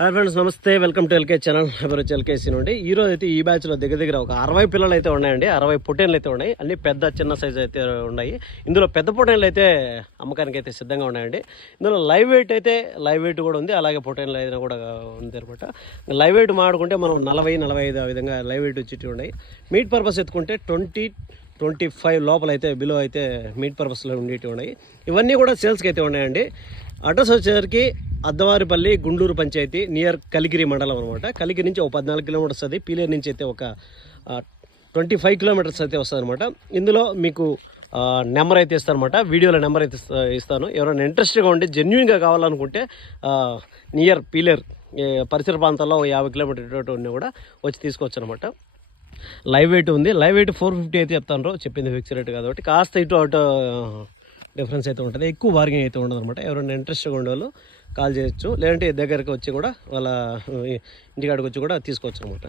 Hi friends, నమస్తే. Welcome to LK channel. ఎవరు ఎల్కేసీ నుండి. ఈరోజు అయితే ఈ బ్యాచ్లో దగ్గర ఒక 60 పిల్లలు అయితే ఉన్నాయండి. 60 పొటేన్లు అయితే ఉన్నాయి. అన్ని పెద్ద చిన్న సైజు అయితే ఉన్నాయి. ఇందులో పెద్ద పొటేన్లు అయితే అమ్మకానికి అయితే సిద్ధంగా ఉన్నాయండి. ఇందులో లైవ్ వెయిట్ కూడా ఉంది. అలాగే పొటేన్లు అయితే కూడా ఉంది అనమాట. లైవ్ వెయిట్ మాడుకుంటే మనం 40-45 ఆ విధంగా లైవ్ వెయిట్ వచ్చి ఉన్నాయి. మీట్ పర్పస్ ఎత్తుకుంటే 20-25 లోపల అయితే బిలో అయితే మీట్ పర్పస్లో ఉండేవి ఉన్నాయి. ఇవన్నీ కూడా సేల్స్కి అయితే ఉన్నాయండి. అడ్రస్ వచ్చేసరికి అద్దవారిపల్లి, గుండూరు పంచాయతీ, నియర్ కలిగిరి మండలం అనమాట. కలిగిరి నుంచి ఒక 14 కిలోమీటర్స్ వస్తుంది. పీలేరు నుంచి అయితే ఒక 25 కిలోమీటర్స్ అయితే వస్తుంది అనమాట. ఇందులో మీకు నెంబర్ అయితే ఇస్తాను అనమాట. వీడియోలో నెంబర్ అయితే ఇస్తాను. ఎవరైనా ఇంట్రెస్ట్గా ఉండి జెన్యున్గా కావాలనుకుంటే నియర్ పీలేరు పరిసర ప్రాంతాల్లో 50 కిలోమీటర్ ఉన్నా కూడా వచ్చి తీసుకోవచ్చు అనమాట. లైవ్ వెయిట్ ఉంది. లైవ్ వెయిట్ 450 అయితే చెప్తాను. చెప్పింది ఫిక్స్ రేట్ కాబట్టి కాస్త ఇటు అటు డిఫరెన్స్ అయితే ఉంటుంది. ఎక్కువ బార్గెనింగ్ అయితే ఉండదు అనమాట. ఎవరైనా ఇంట్రెస్ట్గా ఉండేవాళ్ళు కాల్ చేయొచ్చు. లేదంటే దగ్గరికి వచ్చి కూడా వాళ్ళ ఇంటికాడికి వచ్చి కూడా తీసుకోవచ్చు అనమాట.